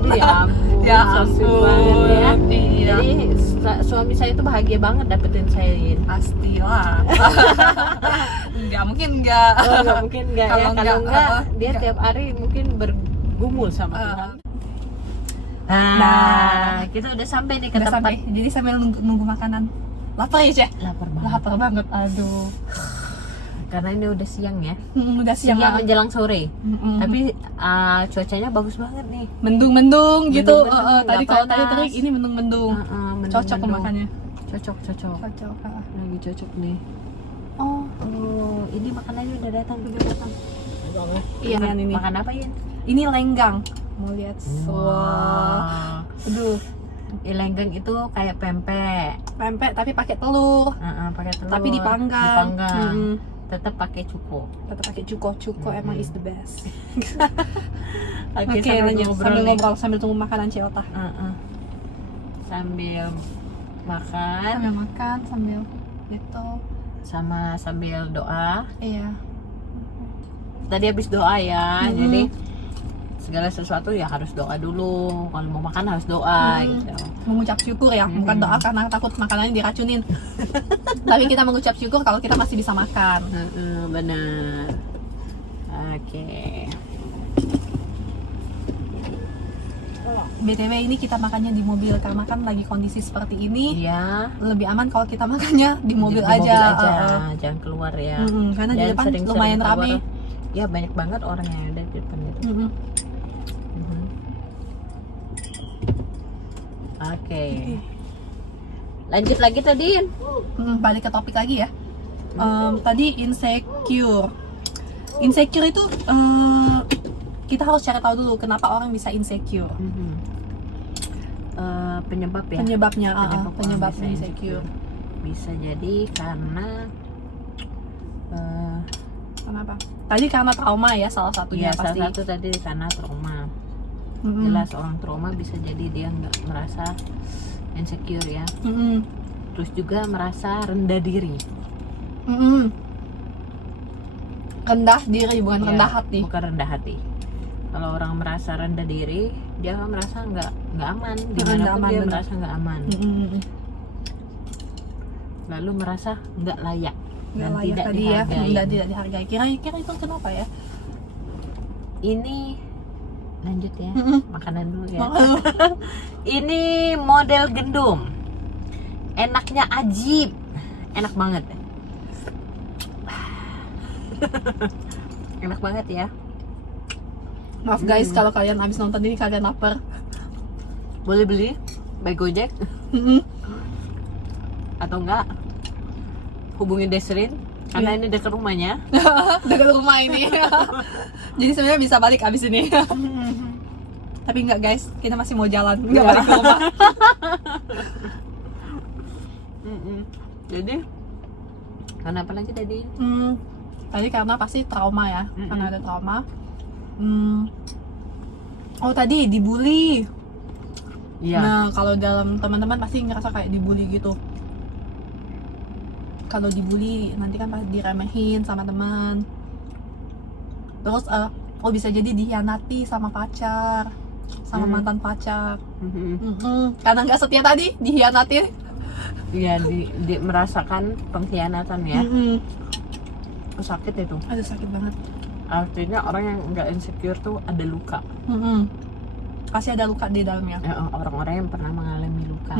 Ya ampun. Ya. Iya. Jadi suami saya itu bahagia banget dapetin saya ini. Pastilah. Nggak mungkin nggak. Nggak mungkin nggak ya. Kalau nggak, dia tiap hari mungkin bergumul sama Tuhan. Nah, kita udah sampai nih ke tempat. Jadi sambil nunggu makanan. Lapar ya, Ceh? Lapar banget. Aduh. Karena ini udah siang ya. Udah siang menjelang sore. Tapi cuacanya bagus banget nih. Mendung gitu. Tadi kalau tadi terik, ini mendung. Cocok makannya. Cocok. Lagi cocok nih. Oh, ini makanannya udah datang. Iya, ini. Makan apa ya? Ini lenggang. Mau lihat. Wah. Aduh. Lenggang itu kayak pempek tapi pakai telur. Pakai telur. Tapi dipanggang. Tetap pakai cuko. Cuko emang is the best. Oke, lanjut sambil ngobrol sambil tunggu makanan Ciota. Sambil makan sambil gitu. Sama sambil doa. Iya. Tadi habis doa ya. Jadi segala sesuatu ya harus doa dulu. Kalau mau makan harus doa gitu. Mengucap syukur ya, bukan doa karena takut makanannya diracunin. Tapi kita mengucap syukur kalau kita masih bisa makan. Benar. Oke. BTW ini kita makannya di mobil karena kan lagi kondisi seperti ini. Iya. Lebih aman kalau kita makannya di mobil aja. Jangan keluar ya. Karena di depan lumayan ramai. Ya banyak banget orang yang ada di depan itu. Oke. Lanjut lagi tadi. Balik ke topik lagi ya. Tadi insecure. Insecure itu kita harus cari tahu dulu kenapa orang bisa insecure. Penyebabnya insecure. Bisa jadi karena kenapa? Tadi karena trauma ya salah satunya pasti. Salah satu tadi karena trauma. Jelas orang trauma bisa jadi dia nggak merasa insecure ya. Terus juga merasa rendah diri. Rendah diri bukan rendah hati. Bukan rendah hati. Kalau orang merasa rendah diri, dia merasa nggak aman, Nggak dimanapun aman, dia benar. merasa nggak aman. Mm-mm. Lalu merasa nggak layak Nggak dan layak tidak tadi ya, dihargai. dan tidak dihargai. Kira-kira itu kenapa ya? Ini lanjut ya, Mm-mm. makanan dulu ya. Makanya, Ini model gendum, enaknya ajib, enak banget. Enak banget ya. maaf guys kalau kalian habis nonton ini kalian lapar. Boleh beli by Gojek Mm-mm. atau enggak hubungi Desrin karena ini dekat rumahnya. Dekat rumah ini. Jadi sebenarnya bisa balik abis ini. Tapi enggak guys, kita masih mau jalan, enggak Iya. balik ke rumah. Jadi kenapa lagi tadi? Tadi karena pasti trauma ya, Mm-mm. karena ada trauma. Oh tadi dibully. Iya. Nah kalau dalam teman-teman pasti ngerasa kayak dibully gitu. Kalau dibully nanti kan pasti diremehin sama teman. Terus bisa jadi dihianati sama pacar, sama mantan pacar. Karena nggak setia tadi dihianati. Iya, di merasakan pengkhianatan ya. Sakit itu. Aduh sakit banget. Artinya orang yang nggak insecure tuh ada luka. Pasti ada luka di dalamnya. Orang-orang yang pernah mengalami luka,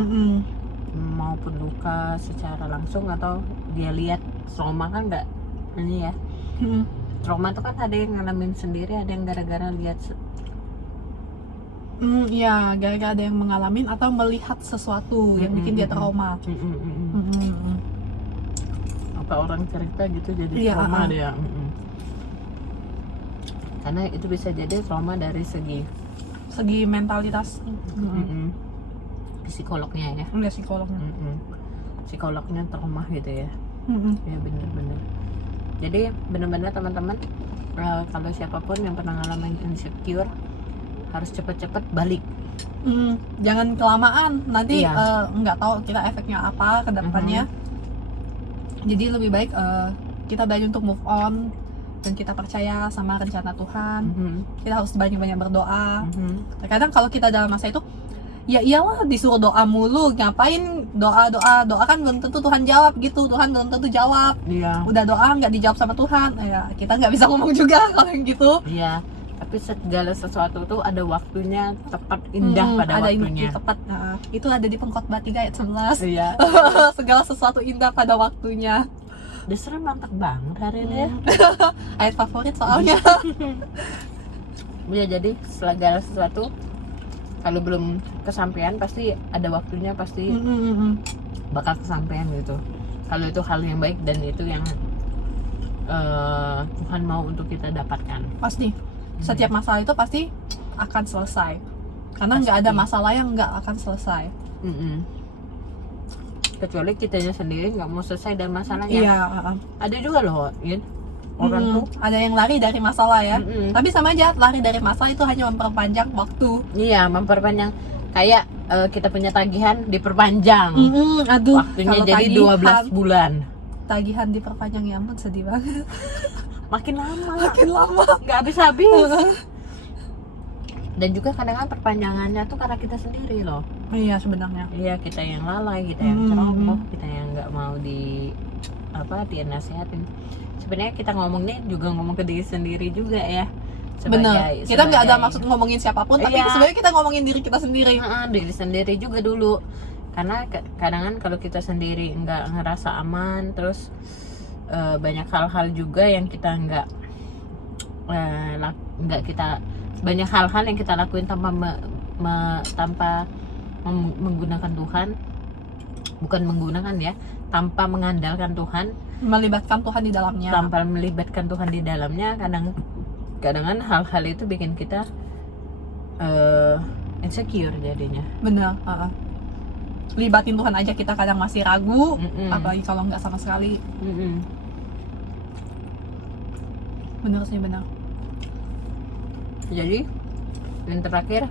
maupun luka secara langsung atau dia lihat trauma kan nggak ini ya. Trauma tuh kan ada yang ngalamin sendiri, ada yang gara-gara lihat. Iya, gara-gara ada yang mengalami atau melihat sesuatu yang bikin dia trauma. Apa orang cerita gitu jadi Iya, trauma dia. Karena itu bisa jadi trauma dari segi mentalitas. psikolognya ya. Enggak psikolognya. Psikolognya trauma gitu ya. Ya bener-bener. Jadi bener-bener teman-teman, kalau siapapun yang pernah ngalamin insecure harus cepet-cepet balik. Jangan kelamaan, nanti Iya. nggak tahu kita efeknya apa ke depannya. Jadi lebih baik kita belajar untuk move on dan kita percaya sama rencana Tuhan. Kita harus banyak-banyak berdoa. Terkadang kalau kita dalam masa itu, ya iyalah disuruh doa mulu, ngapain doa kan belum tentu Tuhan jawab gitu. Tuhan belum tentu jawab. Iya. Udah doa nggak dijawab sama Tuhan, ya kita nggak bisa ngomong juga kalau yang gitu. Iya. Tapi segala sesuatu tuh ada waktunya, tepat indah pada ada waktunya. yang tepat. Nah, itu ada di Pengkhotbah 3 ayat 11. Iya. Segala sesuatu indah pada waktunya. Desra mantap banget hari ini ya. Ayat favorit soalnya. Ya jadi segala sesuatu kalau belum kesampaian pasti ada waktunya, pasti bakal kesampaian gitu. Kalau itu hal yang baik dan itu yang Tuhan mau untuk kita dapatkan. Pasti setiap masalah itu pasti akan selesai, karena nggak ada masalah yang nggak akan selesai. Kecuali kitanya sendiri nggak mau selesai dan masalahnya. Iya. Ada juga loh, Yin. Orang tuh ada yang lari dari masalah ya. Tapi sama aja, lari dari masalah itu hanya memperpanjang waktu. iya memperpanjang. Kayak kita punya tagihan diperpanjang. Aduh, Waktunya kalau jadi 12 bulan. tagihan diperpanjang, ya ampun sedih banget. Makin lama. Makin lama. Nggak habis-habis. Dan juga kadang-kadang perpanjangannya tuh karena kita sendiri loh. Iya sebenarnya. Iya, kita yang lalai, kita yang ceroboh, kita yang nggak mau dia nasihatin. Sebenarnya kita ngomongnya juga ngomong ke diri sendiri juga ya. Bener. Kita nggak ada maksud ngomongin siapapun, tapi Iya. sebenarnya kita ngomongin diri kita sendiri. Diri sendiri juga dulu. Karena kadang-kadang kalau kita sendiri nggak ngerasa aman, terus banyak hal-hal juga yang kita banyak hal-hal yang kita lakuin tanpa menggunakan Tuhan, bukan menggunakan ya, tanpa mengandalkan Tuhan, Melibatkan Tuhan di dalamnya. tanpa melibatkan Tuhan di dalamnya. Kadang-kadang hal-hal itu bikin kita insecure jadinya. Bener. Libatin Tuhan aja kita kadang masih ragu, apalagi kalau nggak sama sekali. Bener sih, bener. Jadi yang terakhir,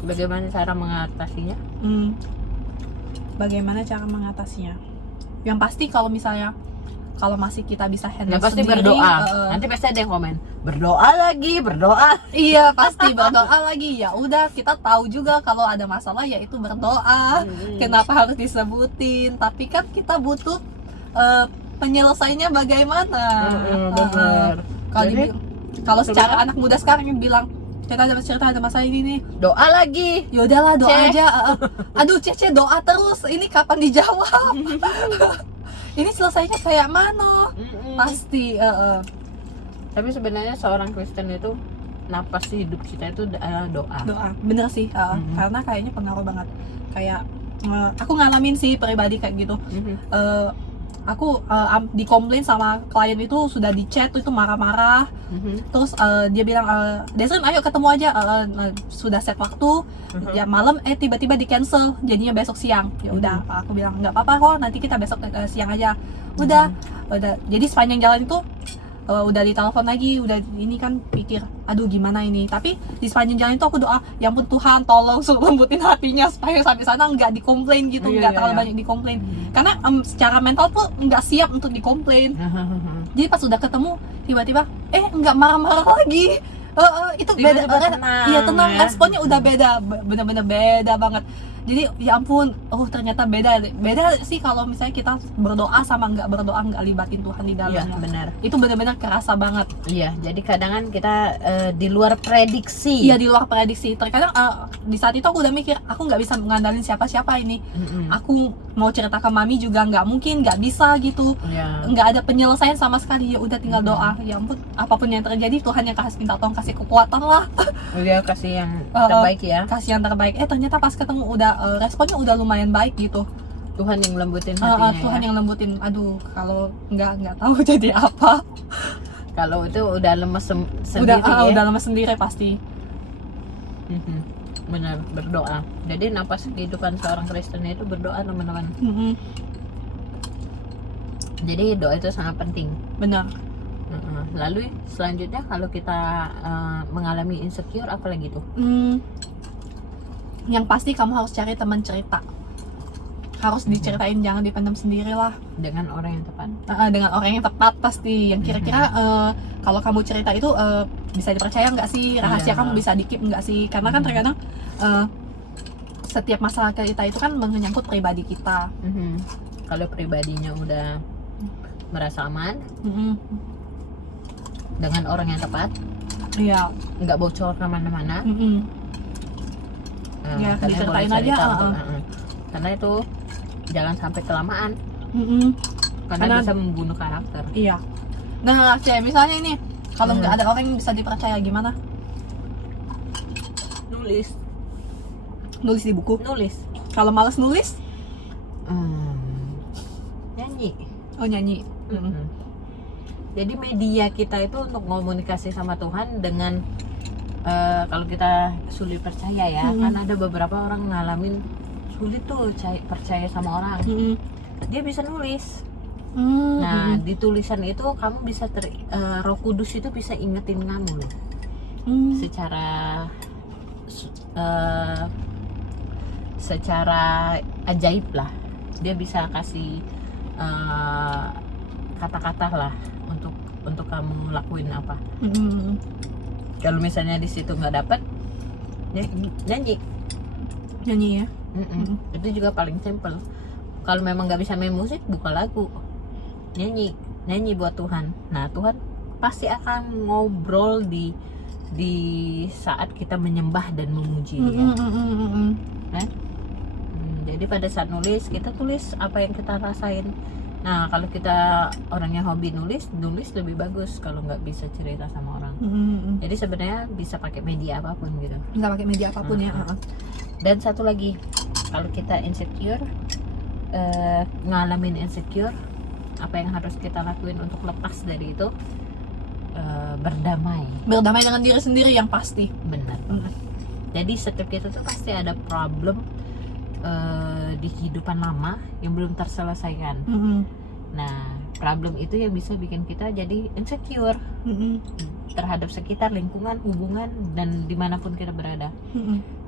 bagaimana cara mengatasinya? Bagaimana cara mengatasinya? Yang pasti kalau misalnya kalau masih kita bisa handle Ya pasti sendiri, berdoa. Nanti pasti ada yang komen, berdoa lagi, berdoa. iya pasti berdoa lagi. Ya udah, kita tahu juga kalau ada masalah ya itu berdoa. Kenapa harus disebutin? Tapi kan kita butuh penyelesaiannya bagaimana. Benar. Kalau secara anak muda sekarang yang bilang cerita ada masalah ini nih, Doa lagi. ya udahlah doa Ceh. aja. Aduh Cece doa terus, ini kapan dijawab? Ini selesainya kayak mana? Pasti. Tapi sebenarnya seorang Kristen itu napas hidup kita itu adalah doa. Doa, bener sih. Karena kayaknya pengaruh banget. Kayak aku ngalamin sih pribadi kayak gitu. Aku dikomplain sama klien itu, sudah di chat itu marah-marah. Terus dia bilang, Desrin ayo ketemu aja, sudah set waktu ya malam, tiba-tiba di cancel jadinya besok siang. Ya udah, aku bilang nggak apa-apa kok, nanti kita besok siang aja. Udah jadi sepanjang jalan itu udah ditelepon lagi, udah ini kan pikir aduh gimana ini. Tapi di sepanjang jalan itu aku doa, ya ampun Tuhan tolong suruh lembutin hatinya supaya sampai sana nggak dikomplain gitu, nggak terlalu banyak dikomplain. Karena secara mental tuh nggak siap untuk dikomplain. Jadi pas udah ketemu tiba-tiba nggak marah-marah lagi. Itu beda banget. Iya tenang, responnya udah beda, bener-bener beda banget. Jadi ya ampun, ternyata beda sih kalau misalnya kita berdoa sama nggak berdoa, nggak libatin Tuhan di dalamnya. Iya benar. Itu benar-benar kerasa banget. Iya, jadi kadang kan kita di luar prediksi. Iya, di luar prediksi. Terkadang di saat itu aku udah mikir, aku nggak bisa mengandalkan siapa-siapa ini. Aku mau cerita ke mami juga nggak mungkin, nggak bisa gitu. Nggak ada penyelesaian sama sekali. Ya udah tinggal doa. Ya ampun, apapun yang terjadi Tuhan yang minta tolong kasih kekuatan lah. Dia kasih yang terbaik ya. Kasih yang terbaik. Ternyata pas ketemu udah responnya udah lumayan baik gitu. Tuhan yang lembutin hatinya. Tuhan yang lembutin. Aduh, kalau nggak tahu jadi apa. Kalau itu udah lemes sendiri Udah lemes sendiri pasti. Benar, berdoa. Jadi napas kehidupan seorang Kristen itu berdoa, teman-teman. Jadi doa itu sangat penting. Benar. Lalu selanjutnya kalau kita mengalami insecure, apa lagi tuh? Yang pasti kamu harus cari teman cerita. Harus diceritain, jangan dipendam sendiri lah. Dengan orang yang tepat. Dengan orang yang tepat pasti. Yang kira-kira kalau kamu cerita itu bisa dipercaya nggak sih? Rahasia kamu bisa di-keep nggak sih? Karena kan terkadang setiap masalah kita itu kan menyangkut pribadi kita. Kalau pribadinya udah merasa aman dengan orang yang tepat, iya, nggak bocor kemana-mana, ya kalian diceritain boleh aja. cerita karena itu jangan sampai kelamaan, karena bisa membunuh karakter. Iya. Nah, misalnya ini kalau nggak ada orang yang bisa dipercaya gimana? Nulis di buku. Kalau malas nulis? Nyanyi. Oh, nyanyi. Jadi media kita itu untuk komunikasi sama Tuhan dengan kalau kita sulit percaya ya, kan ada beberapa orang ngalamin sulit tuh percaya sama orang. Dia bisa nulis. Nah, di tulisan itu kamu bisa Roh Kudus itu bisa ingetin kamu loh. Secara ajaib lah. Dia bisa kasih kata-kata lah untuk kamu lakuin apa. Kalau misalnya di situ nggak dapet, nyanyi ya. Itu juga paling simple. Kalau memang nggak bisa main musik, buka lagu, nyanyi buat Tuhan. Nah, Tuhan pasti akan ngobrol di saat kita menyembah dan memuji Dia. Jadi pada saat nulis, kita tulis apa yang kita rasain. Nah, kalau kita orangnya hobi nulis lebih bagus kalau nggak bisa cerita sama orang. Jadi sebenarnya bisa pakai media apapun gitu. Bisa pakai media apapun ya. Dan satu lagi, kalau kita insecure, ngalamin insecure, apa yang harus kita lakuin untuk lepas dari itu? Berdamai dengan diri sendiri yang pasti. Benar. Jadi setiap kita tuh pasti ada problem di kehidupan lama yang belum terselesaikan. Nah, problem itu yang bisa bikin kita jadi insecure terhadap sekitar, lingkungan, hubungan, dan dimanapun kita berada.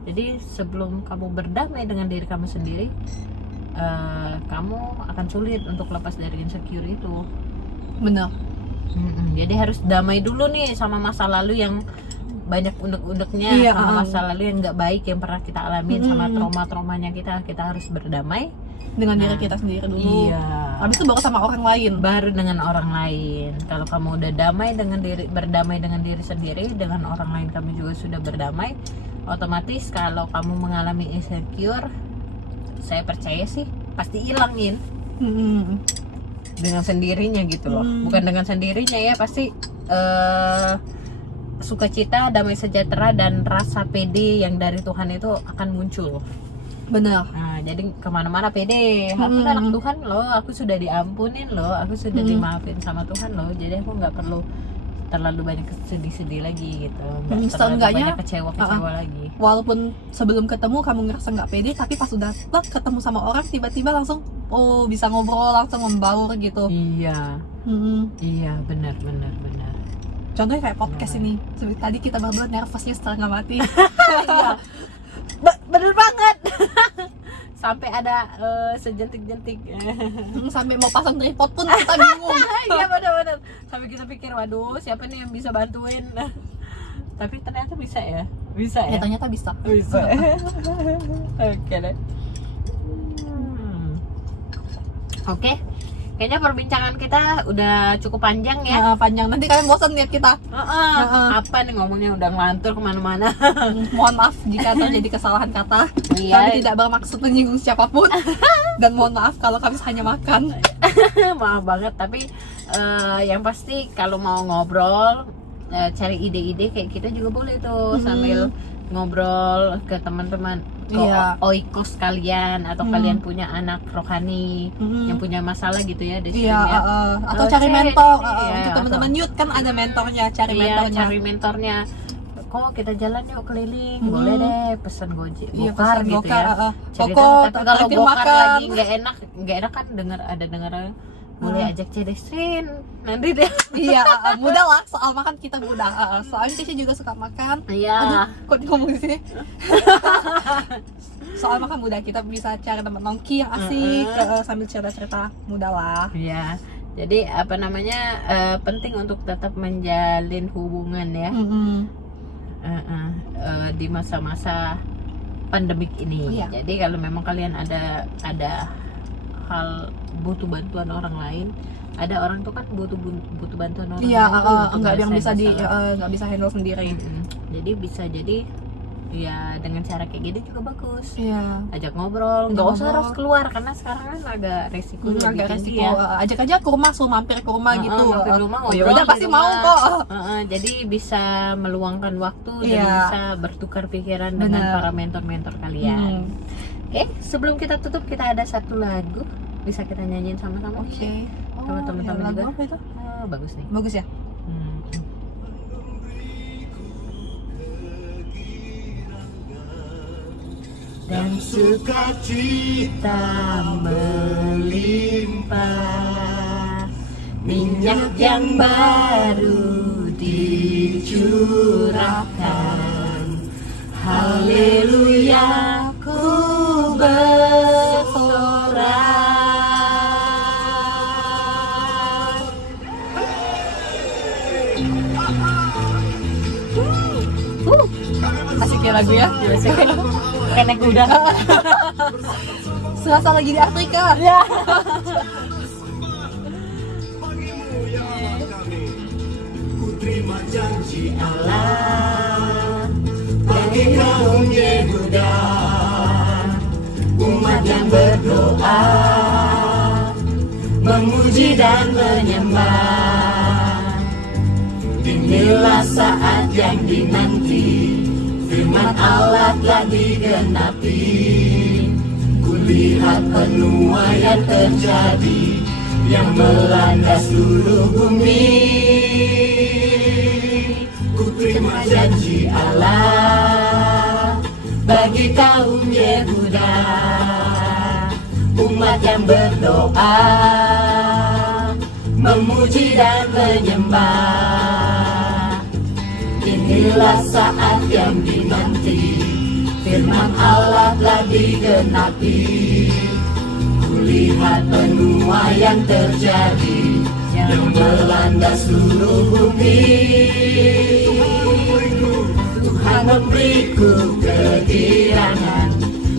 Jadi sebelum kamu berdamai dengan diri kamu sendiri, kamu akan sulit untuk lepas dari insecure itu. Benar. Jadi harus damai dulu nih sama masa lalu yang banyak unek-uneknya, Iya, sama masa lalu yang nggak baik yang pernah kita alamin, sama trauma-traumanya kita harus berdamai Dengan diri kita sendiri dulu. Iya. Habis itu baru sama orang lain. Baru dengan orang lain. Kalau kamu udah berdamai dengan diri sendiri, dengan orang lain kamu juga sudah berdamai, otomatis kalau kamu mengalami insecure, saya percaya sih pasti hilangin dengan sendirinya gitu loh. Bukan dengan sendirinya ya, pasti sukacita, damai sejahtera, dan rasa pede yang dari Tuhan itu akan muncul. Benar. Nah, jadi kemana-mana pede. Aku anak Tuhan loh, aku sudah diampunin loh, aku sudah dimaafin sama Tuhan loh. Jadi aku nggak perlu terlalu banyak sedih-sedih lagi gitu, nggak terlalu banyak kecewa lagi. Walaupun sebelum ketemu kamu ngerasa nggak pede, tapi pas udah ketemu sama orang tiba-tiba langsung bisa ngobrol, langsung membaur gitu. Iya. Iya, benar. Contohnya kayak podcast ini. Tadi kita berdua nervousnya setengah mati. Iya. Bener banget. Sampai ada sejentik-jentik. Sampai mau pasang tripod pun kita bingung. Iya, benar. Sampai kita pikir, waduh, siapa nih yang bisa bantuin? Tapi ternyata bisa ya. Ya ternyata bisa. Oke deh. Oke. Kayaknya perbincangan kita udah cukup panjang ya. Panjang, nanti kalian bosan lihat kita. Apa nih ngomongnya udah ngelantur kemana-mana. Mohon maaf jika terjadi kesalahan kata. Iya. Kami tidak bermaksud menyinggung siapapun. Dan mohon maaf kalau kami hanya makan. Maaf banget, tapi yang pasti kalau mau ngobrol, cari ide-ide kayak kita juga boleh tuh sambil ngobrol ke teman-teman, ke oikos kalian, atau kalian punya anak rohani yang punya masalah gitu ya, atau cari mentor untuk teman-teman youth, kan ada mentornya, cari mentornya. Kok kita jalan yuk keliling, boleh deh pesen gokar gitu ya. Cerita, tapi kalau gokar lagi nggak enak kan dengar boleh ajak cedestrin nanti deh. Iya, mudah lah, soal makan kita mudah. Soalnya Tisha juga suka makan. Iya. Kok ngomong di sini? Soal makan mudah, kita bisa cari tempat nongki yang asik sambil cerita-cerita, mudah lah. Iya. Jadi apa namanya, penting untuk tetap menjalin hubungan ya. Di masa-masa pandemik ini. Jadi kalau memang kalian ada hal butuh bantuan orang lain, ada orang tuh kan butuh bantuan orang lain. Enggak yang bisa nggak bisa handle sendiri. Jadi bisa jadi ya dengan cara kayak gini juga bagus. Iya. Ajak ngobrol, nggak usah harus keluar karena sekarang kan agak resiko. Ajak aja ke rumah, suruh mampir ke rumah gitu. Mampir ke rumah, ya udah pasti mau kok. Jadi bisa meluangkan waktu dan bisa bertukar pikiran dengan para mentor-mentor kalian. Sebelum kita tutup, kita ada satu lagu bisa kita nyanyiin sama-sama. Oke. Sama teman-teman juga. Apa itu? Bagus nih. Bagus ya. Dan sukacita melimpah, minyak yang baru dicurahkan. Haleluya, ku bersorak. Asik ya lagu ya. Kayak naik kuda. Serasa lagi di Afrika. Ya. Ku terima janji Allah bagi kaum Yehuda, umat yang berdoa, memuji dan menyembah. Inilah saat yang dinanti, firman Allah telah digenapi. Kulihat penuaian terjadi yang melanda seluruh bumi. Ku terima janji Allah bagi kaum Yehuda, umat yang berdoa, memuji dan menyembah. Inilah saat yang dinanti, firman Allah telah digenapi. Kulihat penuaian terjadi yang melanda seluruh bumi. Tuhan memberiku kegirangan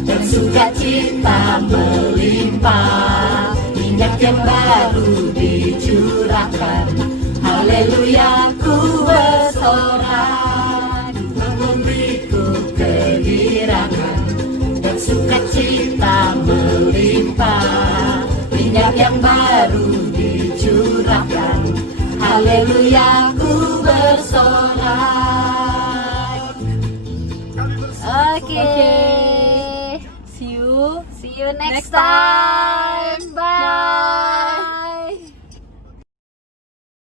dan sukacita melimpah. Minyak yang baru dicurahkan, haleluya ku bersorak. Tuhan memberiku kegirangan dan sukacita melimpah. Minyak yang baru dicurahkan, haleluya ku bersorak. Oke. See you See you next next time.